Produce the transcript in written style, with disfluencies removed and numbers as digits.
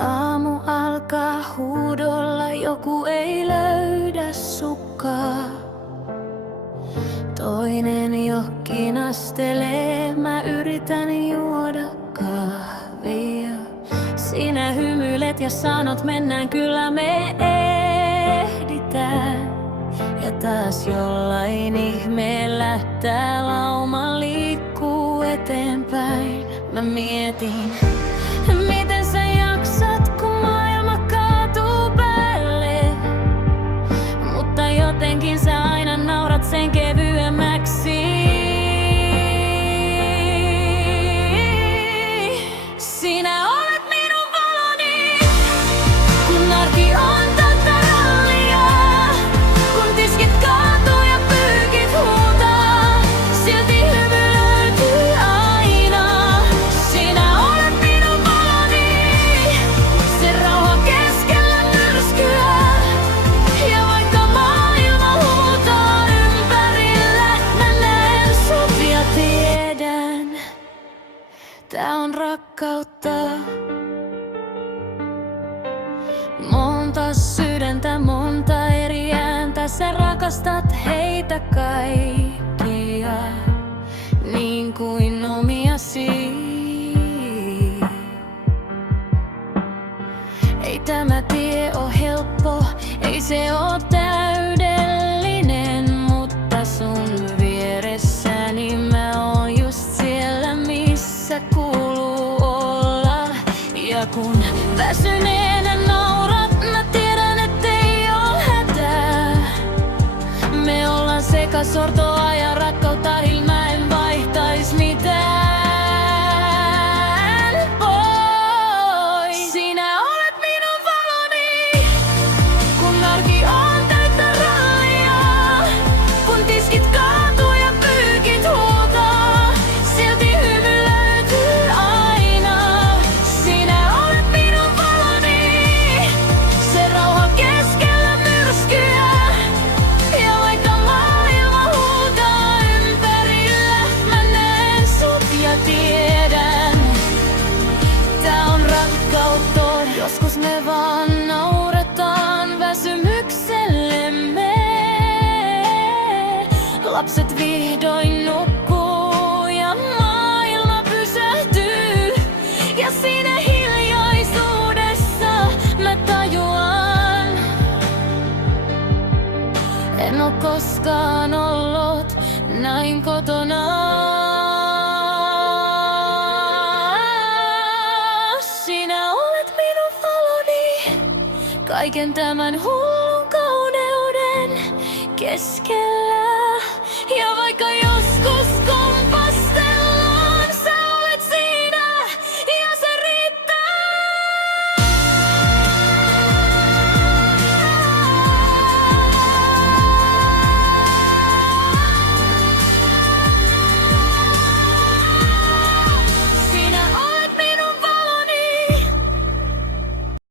Aamu alkaa huudolla, joku ei löydä sukkaa. Toinen jo kinastelee, mä yritän juoda kahvia. Sinä hymyilet ja sanot, mennään, kyllä me ehditään. Ja taas jollain ihmeellä tää lauma liikkuu eteenpäin. Mä mietin, miten sä jaksat, kun maailma kaatuu päälle. Mutta jotenkin sä aina naurat sen kevyemmäksi. Sinä olet minun valoni, kun arki on tätä rallia. Kun tiskit kaatuu ja pyykit huutaa, silti hymy löytyy aina. Sinä olet minun valoni, se rauha keskellä myrskyä. Ja vaikka maailma huutaa ympärillä, mä näen sut ja tiedän, tää on rakkautta. Monta sydäntä, monta eri ääntä, sä rakastat heitä kaikkia niin kuin omiasi. Ei tämä tie oo helppo, ei se oo täydellinen, mutta sun vieressäni mä oon just siellä, missä kuuluu olla. Ja kun väsyneenä naurat, mä tiedän, ettei oo hätää. Me ollaan sekasortoa ja rakkautta, mä en vaihtais mitään pois. Sinä olet minun valoni, kun arki on täyttä rallia. Kun tiskit kaatuu ja pyykit huutaa, silti hymy löytyy aina. Sinä olet minun valoni, se rauha keskellä myrskyä. Ja vaikka maailma huutaa ympärillä, mä näen sut ja tiedän, tää on rakkautta. Joskus me vaan nauretaan väsymyksellemme. Lapset vihdoin nukkuu ja maailma pysähtyy. Ja siinä hiljaisuudessa mä tajuan, en oo koskaan ollut näin kotona. Sinä olet minun valoni, kaiken tämän hullun kauneuden keskellä. Ja vaikka